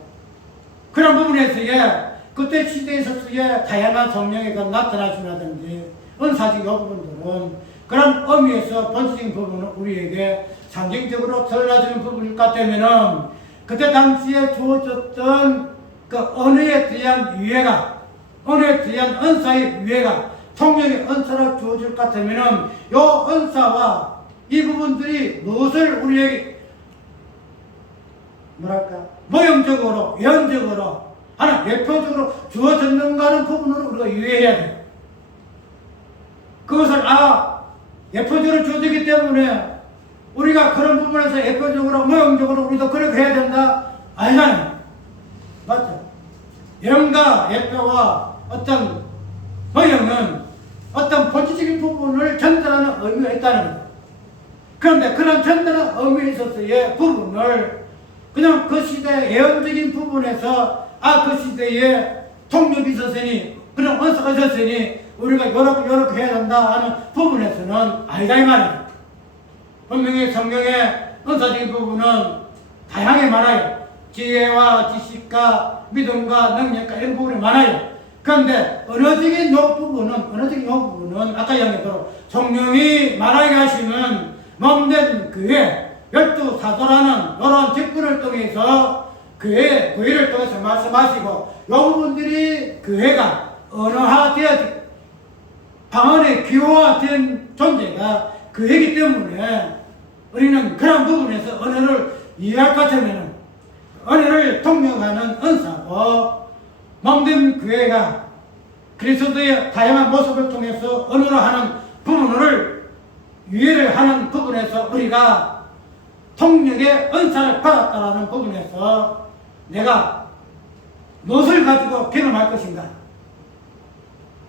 그런 부분에서의 그때 시대에 있어서의 다양한 성령이 나타나시라든지 은사적인 부분들은 그런 의미에서 본질적인 부분은 우리에게 상징적으로 드러나주는 부분일 것 같다면은 그때 당시에 주어졌던 그 언어에 대한 유해가, 언어에 대한 은사의 유해가 통력의 은사를 주어질 것 같으면은 요 은사와 이 부분들이 무엇을 우리에게 모형적으로, 예언적으로 하나 대표적으로 주어졌는가 하는 부분을 우리가 유의해야 돼요. 그것을 예표적으로 주어지기 때문에 우리가 그런 부분에서 예표적으로, 모형적으로 우리도 그렇게 해야 된다? 아니잖아요. 맞죠? 예언과 예표와 어떤 모형은 어떤 본질적인 부분을 전달하는 의미가 있다는 거예요. 그런데 그런 전달하는 의미에 있어서의 부분을 그냥 그 시대의 예언적인 부분에서 그 시대에 통력이 있었으니, 그런 은사가 있었으니 우리가 요렇게 해야 된다 하는 부분에서는 아니다 이 말이에요. 분명히 성경의 은사적인 부분은 다양하게 많아요. 지혜와 지식과 믿음과 능력과 이런 부분이 많아요. 그런데 언어적인 요 부분은 아까 이야기했대로 성령이 말하게 하시는 몸된 교회 12사도라는 이런 직분을 통해서 교회를 통해서 말씀하시고 요 부분들이 교회가 언어화되어 방언의 기호화된 존재가 교회이기 때문에 우리는 그런 부분에서 언어를 이해할 것 같으면 언어를 통용하는 은사고 몸된 교회가 그리스도의 다양한 모습을 통해서 언어로 하는 부분을 이해를 하는 부분에서 우리가 통력의 은사를 받았다는 부분에서 내가 무엇을 가지고 경험할 것인가?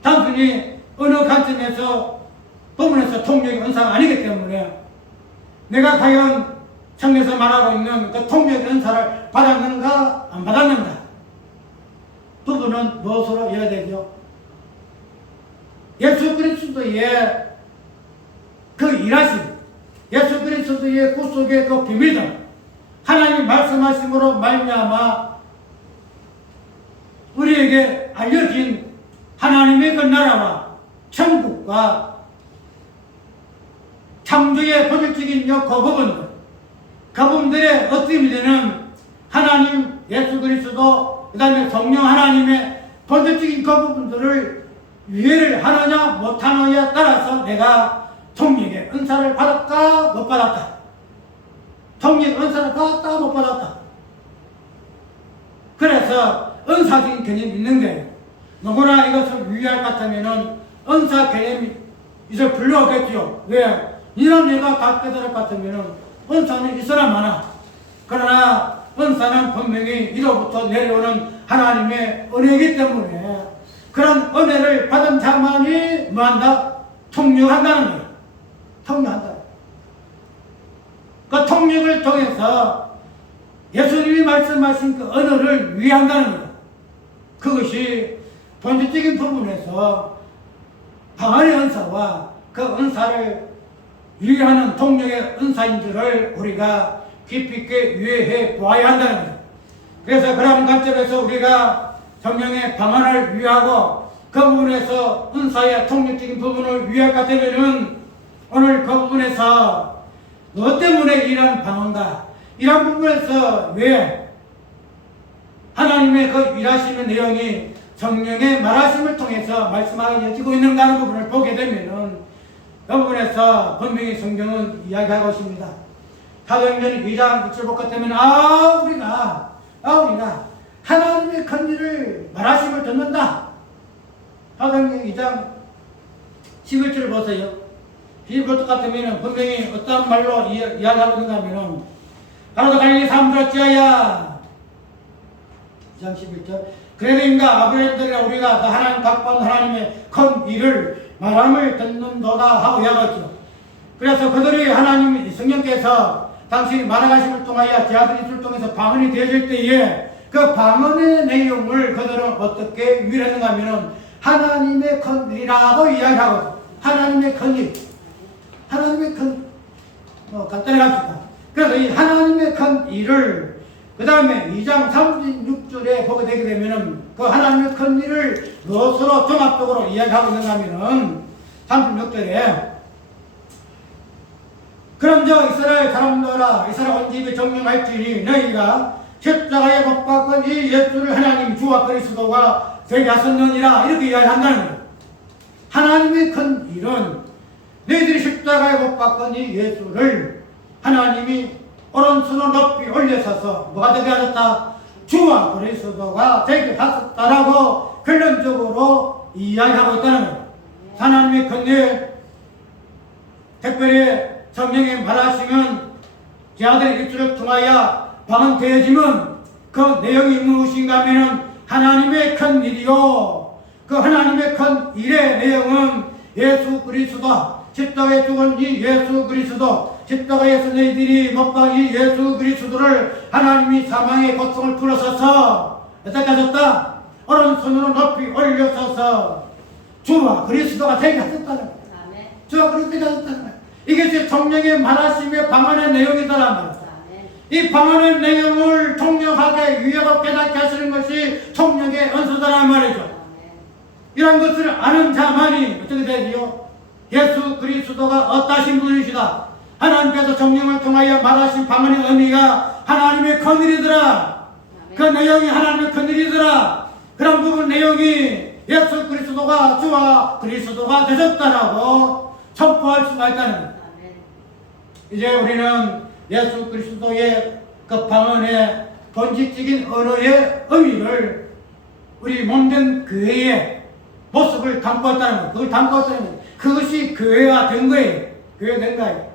단순히 어느 관점에서 부분에서 통력의 은사가 아니기 때문에 내가 과연 성경에서 말하고 있는 그 통력의 은사를 받았는가 안 받았는가? 부분은 무엇으로 이해되죠? 예수 그리스도의 그 일하심, 예수 그리스도의 구속의 그 비밀들, 하나님 말씀하심으로 말미암아 우리에게 알려진 하나님의 그 나라와 천국과 창조의 본질적인 그 부분들, 그 부분들의 어떤 되는 하나님, 예수 그리스도, 그 다음에 성령 하나님의 본질적인 그 부분들을 이해를 하느냐 못하느냐에 따라서 내가 통력의 은사를 받았다 못 받았다, 통력의 은사를 받았다 못 받았다. 그래서 은사적인 개념이 있는 거예요. 누구나 이것을 유의할 것 같으면은 은사 개념이 이제 불러오겠죠. 왜? 이런 얘가 다 깨달을 것 같으면은 은사는 있어나 마나. 그러나 은사는 분명히 이로부터 내려오는 하나님의 은혜이기 때문에 그런 은혜를 받은 자만이 뭐한다? 통력한다는 거예요. 통력한다. 그 통력을 통해서 예수님이 말씀하신 그 언어를 위한다는 거예요. 그것이 본질적인 부분에서 방언의 은사와 그 은사를 유의하는 동력의 은사인 줄을 우리가 깊이 있게 유의해 보아야 한다는 거예요. 그래서 그런 관점에서 우리가 성령의 방언을 위하고 그 부분에서 은사의 통력적인 부분을 위할 것 같으면은 오늘 그 부분에서 너 때문에 이런 방언가 이런 부분에서 왜 하나님의 그 일하시는 내용이 성령의 말하심을 통해서 말씀하여지고 있는가 하는 부분을 보게 되면은 그 부분에서 분명히 성경은 이야기하고 있습니다. 사도행전 2장 6절 볼 것 같으면 우리가 하나님의 큰 일을 말하심을 듣는다. 사도행전 2장 11절을 보세요. 비볼 것 같으면 분명히 어떤 말로 이야기하고 있는가 하면 가로도 갈릴리 사람들 어찌하여 2장 11절 그래도인가 아브라함들이라 우리가 그 하나님 각본 하나님의 큰 일을 말함을 듣는도다 하고 이야기했죠. 그래서 그들이 하나님 성령께서 당신이 말하심을 통하여 제 아들 입술을 통해서 방언이 되어질 때에 그 방언의 내용을 그들은 어떻게 유일했는가 하면 하나님의 큰 일이라고 이야기하고 하나님의 큰 일 하나님의 큰 간단히 합시다. 그래서 이 하나님의 큰 일을 그 다음에 2장 36절에 보게 되게 되면은 그 하나님의 큰 일을 무엇으로 종합적으로 이야기하고 있는가 하면은 36절에 그럼 저 이스라엘 사람들아 이스라엘 온 집에 정령할지니 너희가 십자가에 못 박은 이 예수를 하나님 주와 그리스도가 되게 하셨느니라 이렇게 이야기한다는 거예요. 하나님의 큰 일은 너희들이 십자가에 못 박은 이 예수를 하나님이 오른손을 높이 올려서서 뭐가 되게 하셨다? 주와 그리스도가 되게 하셨다라고 결론적으로 이야기하고 있다는 거예요. 하나님의 큰 일, 특별히 성령의 말하시면 제 아들의 입술을 통하여 방언되어지면 그 내용이 무엇인가 하면은 하나님의 큰 일이요. 그 하나님의 큰 일의 내용은 예수 그리스도, 십자가에 죽은 이 예수 그리스도, 십자가에서 너희들이 못 박은 이 예수 그리스도를 하나님이 사망의 고통을 풀어서서 어떻게 하셨다? 오른손으로 높이 올려서서 주와 그리스도가 되게 하셨다는 거예요. 주와 그리스도가 하셨다는 거예요. 이것이 성령의 말하심의 방언의 내용이더란 말이에요. 이 방언의 내용을 통역하게 유효하고 깨닫게 하시는 것이 성령의 은사다란 말이죠. 이런 것을 아는 자만이 어떻게 되지요? 예수 그리스도가 어떠신 분이시다. 하나님께서 성령을 통하여 말하신 방언의 의미가 하나님의 큰일이더라. 그 내용이 하나님의 큰일이더라. 그런 부분 내용이 예수 그리스도가 주와 그리스도가 되셨다라고 선포할 수가 있다는 거예요. 이제 우리는 예수 그리스도의 그 방언의 본질적인 언어의 의미를 우리 몸된 교회의 모습을 담고 있다는 거예요. 그걸 담고 있다는 거예요. 그것이 교회가 된 거예요. 교회가 된 거예요.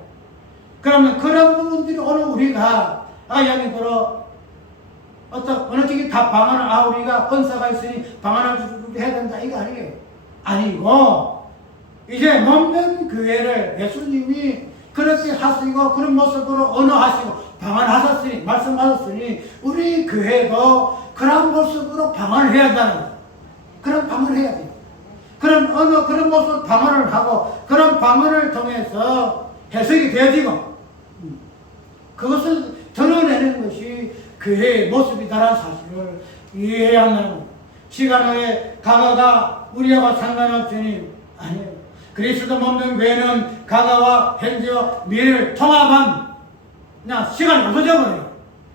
그러면 그런 부분들이 오늘 우리가 이야기대로 어느 쪽이 다 방언을 우리가 은사가 있으니 방언을 해야 된다 이거 아니에요. 아니고 이제 몸된 교회를 예수님이 그렇게 하시고 그런 모습으로 언어하시고 방언하셨으니 말씀하셨으니 우리 교회도 그런 모습으로 방언을 해야 한다는 거예요. 그런 방언을 해야 돼요. 그런 언어 그런 모습으로 방언을 하고 그런 방언을 통해서 해석이 되어지고 그것을 드러내는 것이 교회의 모습이다라는 사실을 이해해야 한다는 거예요. 시간의 과거가 우리하고 상관없으니 아니에요. 그리스도 몸된 교회는 과거와 현재와 미래를 통합한 그냥 시간이 없어져 버려요.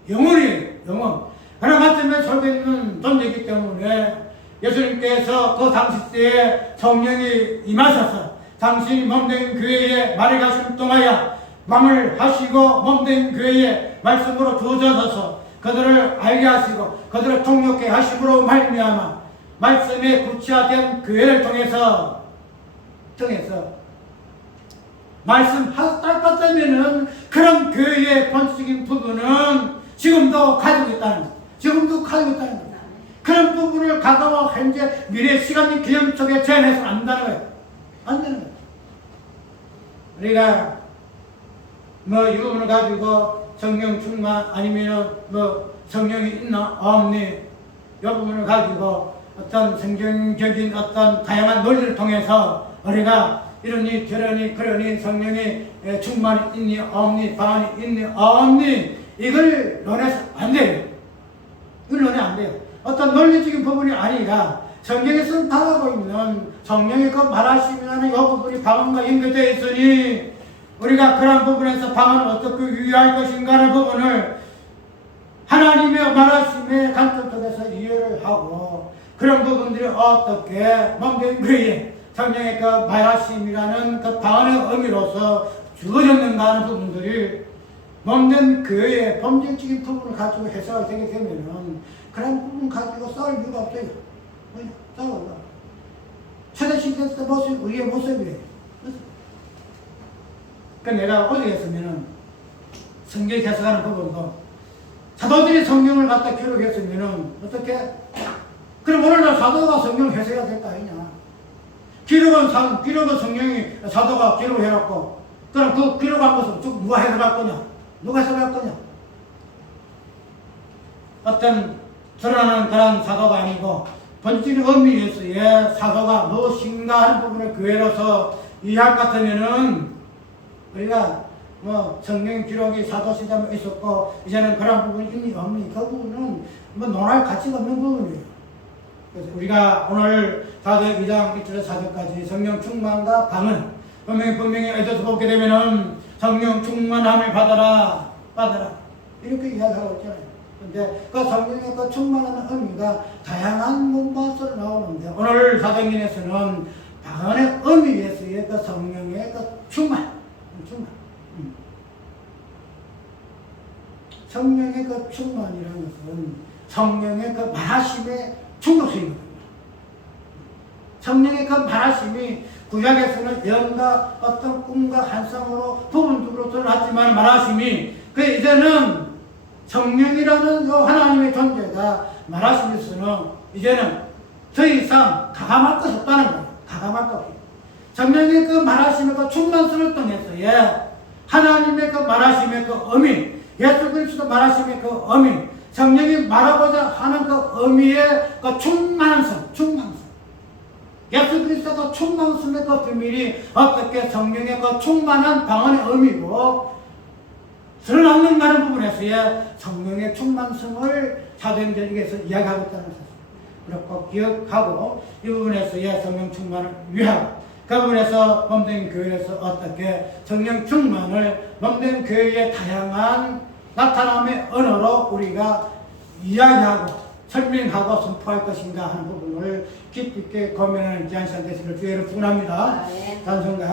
영원이에요. 영원. 그런 관점에 설교는 존재이기 때문에 예수님께서 그 당시 때에 성령이 임하셔서 당신이 몸된 교회에 말을 가심 통하여 맘을 하시고 몸된 교회에 말씀으로 주어져서 그들을 알게 하시고 그들을 통역해 하심으로 말미암아 말씀에 구체화된 교회를 통해서 말씀하셨다면은 그런 교회의 본질적인 부분은 지금도 가지고 있다는 거예요. 지금도 가지고 있다는 거예요. 그런 부분을 과거와 현재 미래 시간의 개념 속에 재현해서 안 된다는 거예요. 안 되는 거예요. 우리가 이 부분을 가지고 성령 충만 아니면은 뭐 성령이 있나 없니 이 부분을 가지고 어떤 성경적인 어떤 다양한 논리를 통해서 우리가 이러니 저러니 그러니 성령이 충만이 있니 없니 방안이 있니 없니 이걸 논해서 안 돼요. 이걸 논해 안 돼요. 어떤 논리적인 부분이 아니라 성경에서 말하고 있는 성령의 그 말하심이라는 이 부분이 방언과 연결되어 있으니 우리가 그런 부분에서 방언을 어떻게 유의할 것인가 하는 부분을 하나님의 말하심의 관점 속에서 이해를 하고 그런 부분들이 어떻게 몸된 그의 성령의 그 말하심이라는 그 방언의 의미로서 주어졌는가 하는 부분들이 몸된 교회의 범죄적인 부분을 가지고 해석이 되게 되면은 그런 부분 가지고 싸울 이유가 없어요. 싸워봐. 최대시대 때 모습, 우리의 모습이에요. 그러니까 내가 어디 했으면은 성경 해석하는 부분도 사도들이 성경을 갖다 기록했으면은 어떻게? 그럼 오늘날 사도가 성경 해석해야 될 거 아니냐? 기록은 성령이 사도가 기록해놨고 그럼 그 기록한 것을 누가 해석할 거냐? 누가 해석할 거냐? 어떤 드러나는 그런 사도가 아니고 본질의 의미에서의 사도가 무엇인가 하는 부분을 교회로서 이해할 것 같으면은 우리가 뭐 성경 기록이 사도시대에 있었고 이제는 그런 부분이 있니 없니 그 부분은 뭐 논할 가치가 없는 부분이에요. 그래서 우리가 오늘 사도의 2장 1절에서 4절까지 성령 충만과 방언 분명히 에도서 보게 되면은 성령 충만함을 받아라 이렇게 이야기하고 있잖아요. 근데 그 성령의 그 충만한 의미가 다양한 문법으로 나오는데 오늘 사도행전에서는 방언의 의미에서의 그 성령의 그 충만. 성령의 그 충만이라는 것은 성령의 그 말하심의 중독성이거든요. 성령의 그 말하심이 구약에서는 예언과 어떤 꿈과 환상으로 부분적으로 드러났지만 말하심이 그 이제는 성령이라는 하나님의 존재가 말하심에서는 이제는 더 이상 가감할 것이 없다는 거예요. 가감할 것 없어요. 성령의 그 말하심의 그 충만성을 통해서 하나님의 그 말하심의 그 의미, 예수 그리스도 말하심의 그 의미, 성령이 말하고자 하는 그 의미의 그 충만성. 예수 그리스도 충만성의 그 비밀이 어떻게 성령의 그 충만한 방언의 의미고 드러났는가 하는 부분에서의 성령의 충만성을 사도행전에서 이야기하고 있다는 사실. 그렇고 기억하고 이 부분에서의 성령 충만을 위하고 그 부분에서 몸된 교회에서 어떻게 성령 충만을 몸된 교회의 다양한 나타남의 언어로 우리가 이야기하고 설명하고 선포할 것인가 하는 부분을 깊이 있게 고민하는 기한 시간 되시기를 주의를 축원합니다. 단순간